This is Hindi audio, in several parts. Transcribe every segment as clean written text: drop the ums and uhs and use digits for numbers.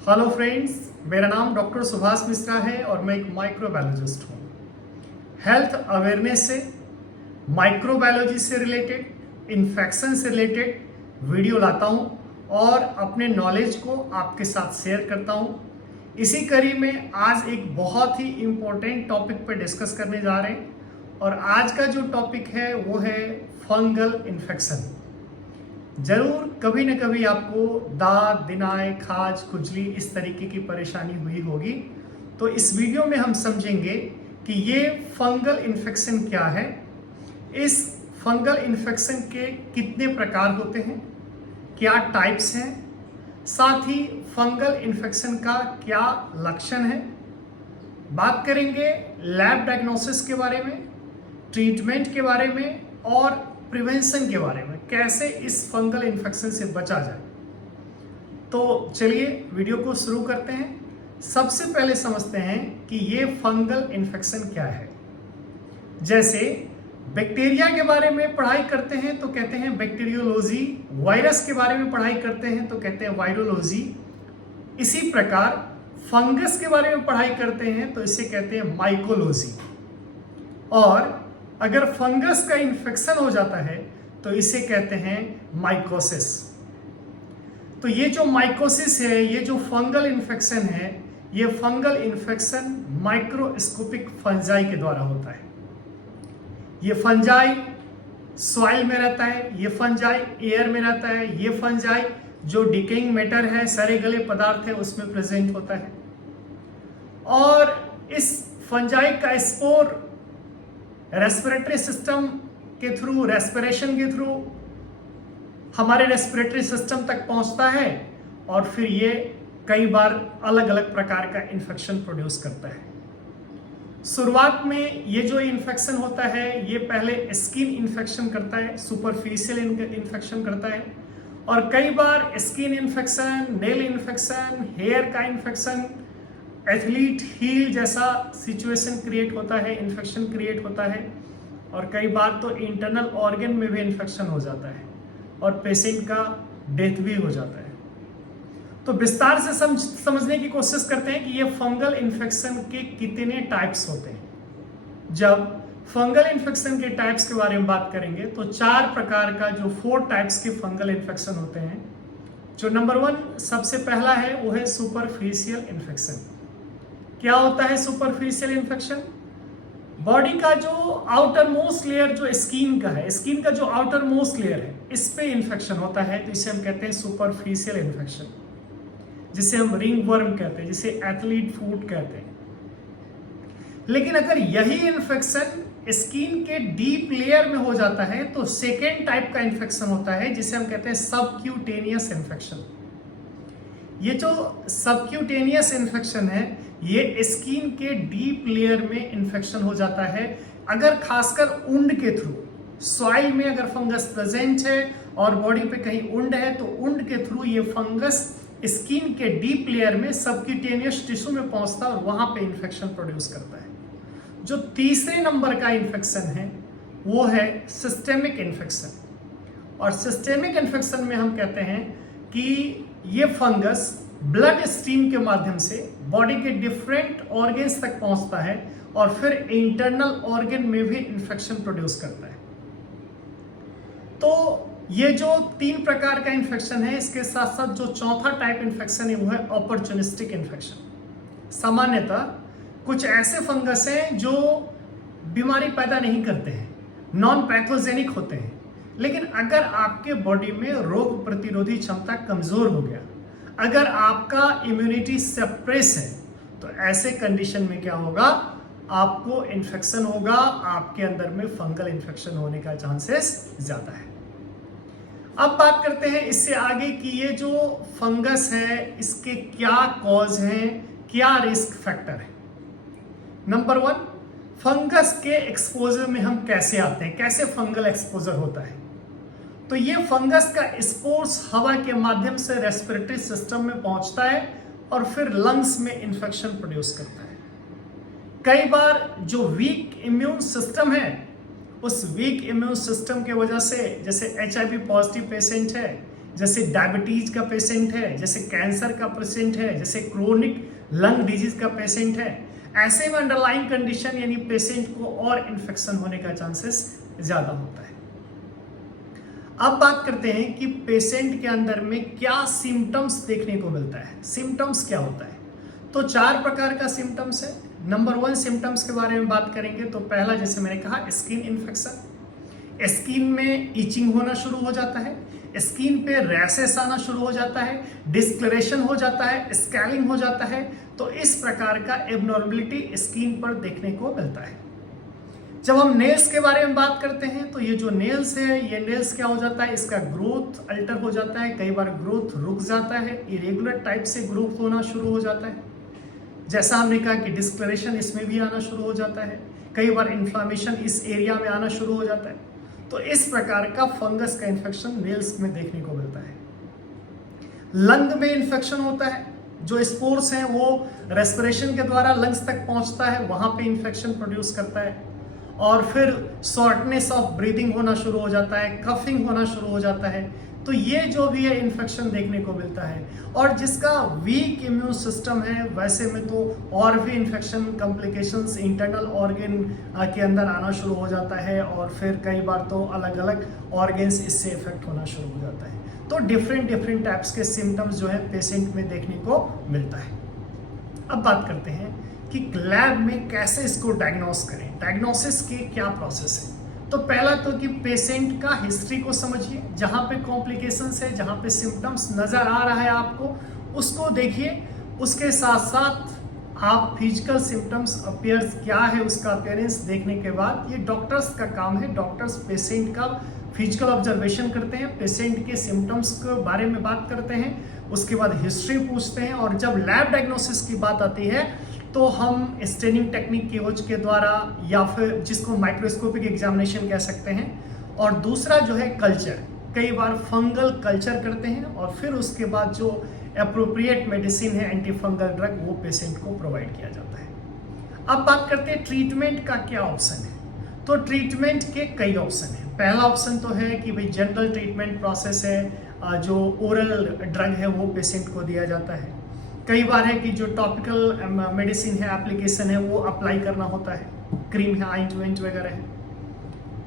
हेलो फ्रेंड्स, मेरा नाम डॉक्टर सुभाष मिश्रा है और मैं एक माइक्रोबायोलॉजिस्ट हूँ। हेल्थ अवेयरनेस से, माइक्रोबायोलॉजी से रिलेटेड, इन्फेक्शन से रिलेटेड वीडियो लाता हूँ और अपने नॉलेज को आपके साथ शेयर करता हूँ। इसी कड़ी में आज एक बहुत ही इम्पोर्टेंट टॉपिक पर डिस्कस करने जा रहे हैं और आज का जो टॉपिक है वो है फंगल इन्फेक्शन। जरूर कभी न कभी आपको दाद, दिनाय, खाज, खुजली इस तरीके की परेशानी हुई होगी। तो इस वीडियो में हम समझेंगे कि ये फंगल इन्फेक्शन क्या है, इस फंगल इन्फेक्शन के कितने प्रकार होते हैं, क्या टाइप्स हैं, साथ ही फंगल इन्फेक्शन का क्या लक्षण है। बात करेंगे लैब डायग्नोसिस के बारे में, ट्रीटमेंट के बारे में और प्रिवेंशन के बारे में, कैसे इस फंगल इन्फेक्शन से बचा जाए। तो चलिए वीडियो को शुरू करते हैं। सबसे पहले समझते हैं कि ये फंगल इन्फेक्शन क्या है। जैसे बैक्टीरिया के बारे में पढ़ाई करते हैं तो कहते हैं बैक्टीरियोलॉजी, वायरस के बारे में पढ़ाई करते हैं तो कहते हैं वायरोलॉजी। इसी प्रकार फंगस के बारे में पढ़ाई करते हैं तो इसे कहते हैं माइकोलॉजी। और अगर फंगस का इन्फेक्शन हो जाता है तो इसे कहते हैं माइकोसिस। तो ये जो माइकोसिस है, ये जो फंगल इन्फेक्शन है, ये फंगल इन्फेक्शन माइक्रोस्कोपिक फंजाई के द्वारा होता है। ये फंजाई सॉइल में रहता है, ये फंजाई एयर में रहता है, ये फंजाई जो डिकेइंग मैटर है, सड़े गले पदार्थ है, उसमें प्रेजेंट होता है। और इस फंजाई का स्पोर रेस्पिरेटरी सिस्टम के थ्रू, रेस्पिरेशन के थ्रू हमारे रेस्पिरेटरी सिस्टम तक पहुंचता है और फिर ये कई बार अलग अलग प्रकार का इन्फेक्शन प्रोड्यूस करता है। शुरुआत में ये जो इन्फेक्शन होता है ये पहले स्किन इन्फेक्शन करता है, सुपरफिशियल इन्फेक्शन करता है, और कई बार skin infection, nail infection, hair का इन्फेक्शन, एथलीट हील जैसा सिचुएशन क्रिएट होता है, इन्फेक्शन क्रिएट होता है, और कई बार तो इंटरनल ऑर्गन में भी इन्फेक्शन हो जाता है और पेशेंट का डेथ भी हो जाता है। तो विस्तार से समझने की कोशिश करते हैं कि ये फंगल इन्फेक्शन के कितने टाइप्स होते हैं। जब फंगल इन्फेक्शन के टाइप्स के बारे में बात करेंगे तो 4 प्रकार का, जो 4 टाइप्स के फंगल इन्फेक्शन होते हैं। जो नंबर 1 सबसे पहला है वो है सुपरफिशियल इन्फेक्शन। क्या होता है सुपरफिशियल इन्फेक्शन? बॉडी का जो आउटर मोस्ट लेयर जो स्किन का है, स्किन का जो आउटर मोस्ट लेयर है, इस पे इन्फेक्शन होता है, तो इसे हम कहते हैं सुपरफिशियल इन्फेक्शन, जिसे हम रिंग वर्म कहते हैं, जिसे एथलीट फूट कहते हैं। लेकिन अगर यही इन्फेक्शन स्किन के डीप लेयर में हो जाता है तो सेकेंड टाइप का इन्फेक्शन होता है, जिसे हम कहते हैं सबक्यूटेनियस इन्फेक्शन। ये जो सबक्यूटेनियस इन्फेक्शन है ये स्किन के डीप लेयर में इन्फेक्शन हो जाता है। अगर खासकर उंड के थ्रू, सॉइल में अगर फंगस प्रेजेंट है और बॉडी पे कहीं उंड है तो उंड के थ्रू ये फंगस स्किन के डीप लेयर में सबक्यूटेनियस टिश्यू में पहुंचता है और वहां पे इन्फेक्शन प्रोड्यूस करता है। जो तीसरे नंबर का इन्फेक्शन है वो है सिस्टेमिक इन्फेक्शन। और सिस्टेमिक इन्फेक्शन में हम कहते हैं कि ये फंगस ब्लड स्ट्रीम के माध्यम से बॉडी के डिफरेंट ऑर्गन्स तक पहुंचता है और फिर इंटरनल ऑर्गन में भी इन्फेक्शन प्रोड्यूस करता है। तो ये जो 3 प्रकार का इन्फेक्शन है, इसके साथ साथ जो चौथा टाइप इन्फेक्शन है वो है अपॉर्चुनिस्टिक इन्फेक्शन। सामान्यतः कुछ ऐसे फंगस हैं जो बीमारी पैदा नहीं करते हैं, नॉन पैथोजेनिक होते हैं, लेकिन अगर आपके बॉडी में रोग प्रतिरोधी क्षमता कमजोर हो गया, अगर आपका इम्यूनिटी सप्रेस है, तो ऐसे कंडीशन में क्या होगा, आपको इन्फेक्शन होगा, आपके अंदर में फंगल इन्फेक्शन होने का चांसेस ज्यादा है। अब बात करते हैं इससे आगे कि ये जो फंगस है इसके क्या कॉज हैं, क्या रिस्क फैक्टर है। नंबर 1, फंगस के एक्सपोजर में हम कैसे आते हैं, कैसे फंगल एक्सपोजर होता है। तो ये फंगस का स्पोर्स हवा के माध्यम से रेस्पिरेटरी सिस्टम में पहुंचता है और फिर लंग्स में इंफेक्शन प्रोड्यूस करता है। कई बार जो वीक इम्यून सिस्टम है, उस वीक इम्यून सिस्टम की वजह से, जैसे HIV पॉजिटिव पेशेंट है जैसे डायबिटीज का पेशेंट है, जैसे कैंसर का पेशेंट है, जैसे क्रोनिक लंग डिजीज का पेशेंट है, ऐसे में अंडरलाइन कंडीशन यानी पेशेंट को और इन्फेक्शन होने का चांसेस ज्यादा होता है। अब बात करते हैं कि पेशेंट के अंदर में क्या सिम्टम्स देखने को मिलता है। सिम्टम्स क्या होता है? तो 4 प्रकार का सिम्टम्स है। नंबर 1 सिम्टम्स के बारे में बात करेंगे तो पहला, जैसे मैंने कहा, स्किन इन्फेक्शन। स्किन में इचिंग होना शुरू हो जाता है, स्किन पे रैशेस आना शुरू हो जाता है, डिस्कलरेशन हो जाता है, स्कैलिंग हो जाता है। तो इस प्रकार का एबनॉर्मलिटी स्किन पर देखने को मिलता है। जब हम नेल्स के बारे में बात करते हैं तो ये जो नेल्स है, ये नेल्स क्या हो जाता है, इसका ग्रोथ अल्टर हो जाता है, कई बार ग्रोथ रुक जाता है, इरेगुलर टाइप से ग्रोथ होना शुरू हो जाता है। जैसा हमने कहा कि डिस्कलरेशन इसमें भी आना शुरू हो जाता है, कई बार इन्फ्लामेशन इस एरिया में आना शुरू हो जाता है। तो इस प्रकार का फंगस का इन्फेक्शन नेल्स में देखने को मिलता है। लंग में इन्फेक्शन होता है, जो स्पोर्स हैं वो रेस्पिरेशन के द्वारा लंग्स तक पहुंचता है, वहां पे इन्फेक्शन प्रोड्यूस करता है, और फिर शॉर्टनेस ऑफ ब्रीदिंग होना शुरू हो जाता है, कफिंग होना शुरू हो जाता है। तो ये जो भी है इन्फेक्शन देखने को मिलता है। और जिसका वीक इम्यून सिस्टम है, वैसे में तो और भी इन्फेक्शन कॉम्प्लिकेशंस इंटरनल ऑर्गन के अंदर आना शुरू हो जाता है, और फिर कई बार तो अलग अलग ऑर्गन्स इससे इफेक्ट होना शुरू हो जाता है। तो डिफरेंट टाइप्स के सिम्टम्स जो है पेशेंट में देखने को मिलता है। अब बात करते हैं कि लैब में कैसे इसको डायग्नोस करें, डायग्नोसिस के क्या प्रोसेस है। तो पहला तो कि पेशेंट का हिस्ट्री को समझिए, जहाँ पे कॉम्प्लिकेशंस है, जहाँ पे सिम्टम्स नज़र आ रहा है आपको, उसको देखिए। उसके साथ साथ आप फिजिकल सिम्टम्स अपीयर्स क्या है, उसका अपीयरेंस देखने के बाद ये डॉक्टर्स का काम है। डॉक्टर्स पेशेंट का फिजिकल ऑब्जर्वेशन करते हैं, पेशेंट के सिम्टम्स के बारे में बात करते हैं, उसके बाद हिस्ट्री पूछते हैं, और जब लैब डायग्नोसिस की बात आती है तो हम स्टेनिंग टेक्निक की खोज के द्वारा, या फिर जिसको माइक्रोस्कोपिक एग्जामिनेशन कह सकते हैं, और दूसरा जो है कल्चर, कई बार फंगल कल्चर करते हैं, और फिर उसके बाद जो एप्रोप्रिएट मेडिसिन है, एंटी फंगल ड्रग, वो पेशेंट को प्रोवाइड किया जाता है। अब बात करते हैं ट्रीटमेंट का क्या ऑप्शन है। तो ट्रीटमेंट के कई ऑप्शन है। पहला ऑप्शन तो है कि भाई जनरल ट्रीटमेंट प्रोसेस है, जो ओरल ड्रग है वो पेशेंट को दिया जाता है। कई बार है कि जो टॉपिकल मेडिसिन है, एप्लीकेशन है, वो अप्लाई करना होता है, क्रीम है, ऑइंटमेंट वगैरह है।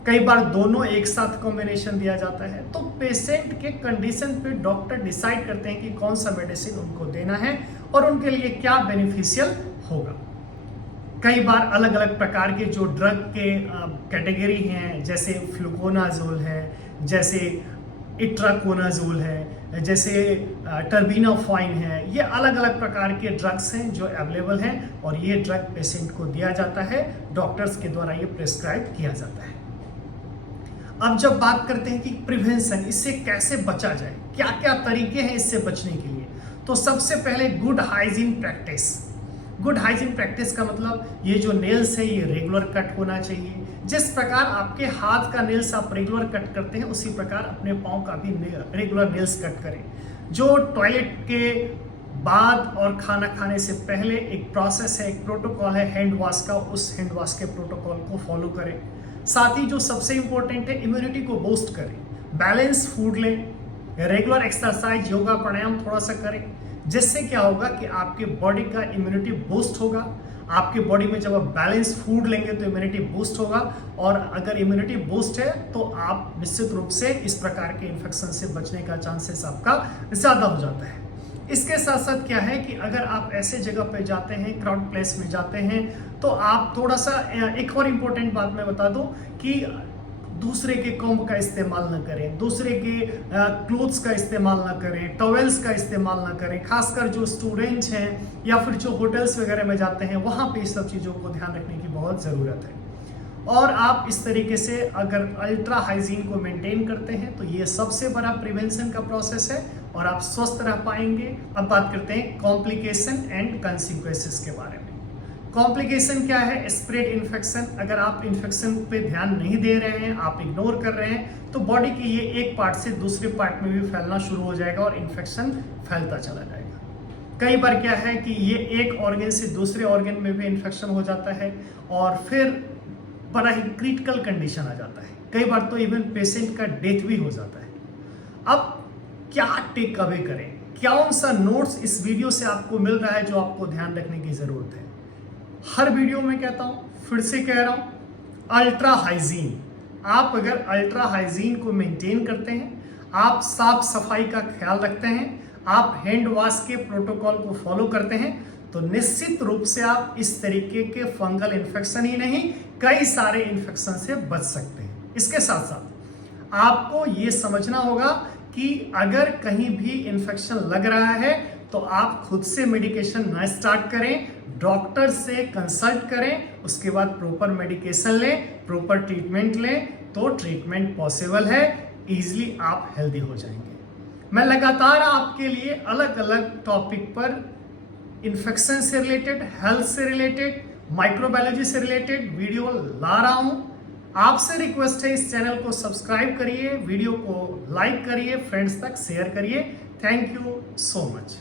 कई बार दोनों एक साथ कॉम्बिनेशन दिया जाता है। तो पेशेंट के कंडीशन पे डॉक्टर डिसाइड करते हैं कि कौन सा मेडिसिन उनको देना है और उनके लिए क्या बेनिफिशियल होगा। कई बार अलग अलग प्रकार के जो ड्रग के कैटेगरी हैं, जैसे फ्लूकोनाजोल है, जैसे इट्राकोनाजोल है, जैसे टर्बिनाफाइन है, ये अलग अलग प्रकार के ड्रग्स हैं जो अवेलेबल हैं, और ये ड्रग पेशेंट को दिया जाता है, डॉक्टर्स के द्वारा ये प्रिस्क्राइब किया जाता है। अब जब बात करते हैं कि प्रिवेंशन, इससे कैसे बचा जाए, क्या क्या तरीके हैं इससे बचने के लिए, तो सबसे पहले good hygiene practice. Good hygiene practice का मतलब ये जो नेल्स है ये रेगुलर कट होना चाहिए। जिस प्रकार आपके हाथ का नेल्स आप रेगुलर कट करते हैं, उसी प्रकार अपने पाँव का भी रेगुलर नेल्स कट करें। जो टॉयलेट के बाद और खाना खाने से पहले एक प्रोसेस है, एक प्रोटोकॉल है हैंड वॉश का, उस हैंड वॉश के प्रोटोकॉल को फॉलो करें। साथ ही जो सबसे इंपॉर्टेंट है, इम्यूनिटी को बूस्ट करें, बैलेंस फूड लें, रेगुलर एक्सरसाइज, योगा, प्राणायाम थोड़ा सा करें, जिससे क्या होगा कि आपके बॉडी का इम्यूनिटी बूस्ट होगा। आपके बॉडी में जब आप बैलेंस फूड लेंगे तो इम्यूनिटी बूस्ट होगा, और अगर इम्यूनिटी बूस्ट है तो आप निश्चित रूप से इस प्रकार के इन्फेक्शन से बचने का चांसेस आपका ज़्यादा हो जाता है। इसके साथ साथ क्या है कि अगर आप ऐसे जगह पे जाते हैं, क्राउड प्लेस में जाते हैं, तो आप थोड़ा सा एक और इम्पोर्टेंट बात मैं बता दूं कि दूसरे के कॉम्ब का इस्तेमाल न करें, दूसरे के क्लोथ्स का इस्तेमाल न करें, टॉवेल्स का इस्तेमाल न करें। खासकर जो स्टूडेंट्स हैं या फिर जो होटल्स वगैरह में जाते हैं, वहाँ पे इस सब चीज़ों को ध्यान रखने की बहुत ज़रूरत है। और आप इस तरीके से अगर अल्ट्रा हाइजीन को मेंटेन करते हैं तो ये सबसे बड़ा प्रिवेंशन का प्रोसेस है, और आप स्वस्थ रह पाएंगे। अब बात करते हैं कॉम्प्लिकेशन एंड कंसिक्वेंसेस के बारे में। कॉम्प्लिकेशन क्या है? Spread infection. अगर आप इन्फेक्शन पे ध्यान नहीं दे रहे हैं, आप इग्नोर कर रहे हैं, तो बॉडी के ये एक पार्ट से दूसरे पार्ट में भी फैलना शुरू हो जाएगा और इन्फेक्शन फैलता चला जाएगा। कई बार क्या है कि ये एक ऑर्गन से दूसरे ऑर्गन में भी इन्फेक्शन हो जाता है, और फिर बड़ा ही क्रिटिकल कंडीशन आ जाता है। कई बार तो इवन पेशेंट का डेथ भी हो जाता है। अब क्या टेक अवे करें, कौन सा नोट्स इस वीडियो से आपको मिल रहा है जो आपको ध्यान रखने की जरूरत है। हर वीडियो में कहता हूं, फिर से कह रहा हूं, अल्ट्रा हाइजीन। आप अगर अल्ट्रा हाइजीन को मेंटेन करते हैं, आप साफ सफाई का ख्याल रखते हैं, आप हैंड वॉश के प्रोटोकॉल को फॉलो करते हैं, तो निश्चित रूप से आप इस तरीके के फंगल इन्फेक्शन ही नहीं, कई सारे इन्फेक्शन से बच सकते हैं। इसके साथ साथ आपको ये समझना होगा कि अगर कहीं भी इन्फेक्शन लग रहा है तो आप खुद से मेडिकेशन ना स्टार्ट करें, डॉक्टर से कंसल्ट करें, उसके बाद प्रॉपर मेडिकेशन लें, प्रॉपर ट्रीटमेंट लें, तो ट्रीटमेंट पॉसिबल है, इजीली आप हेल्दी हो जाएंगे। मैं लगातार आपके लिए अलग अलग टॉपिक पर इन्फेक्शन से रिलेटेड, हेल्थ से रिलेटेड, माइक्रोबायोलॉजी से रिलेटेड वीडियो ला रहा हूं। आपसे रिक्वेस्ट है, इस चैनल को सब्सक्राइब करिए, वीडियो को लाइक करिए, फ्रेंड्स तक शेयर करिए। Thank you so much.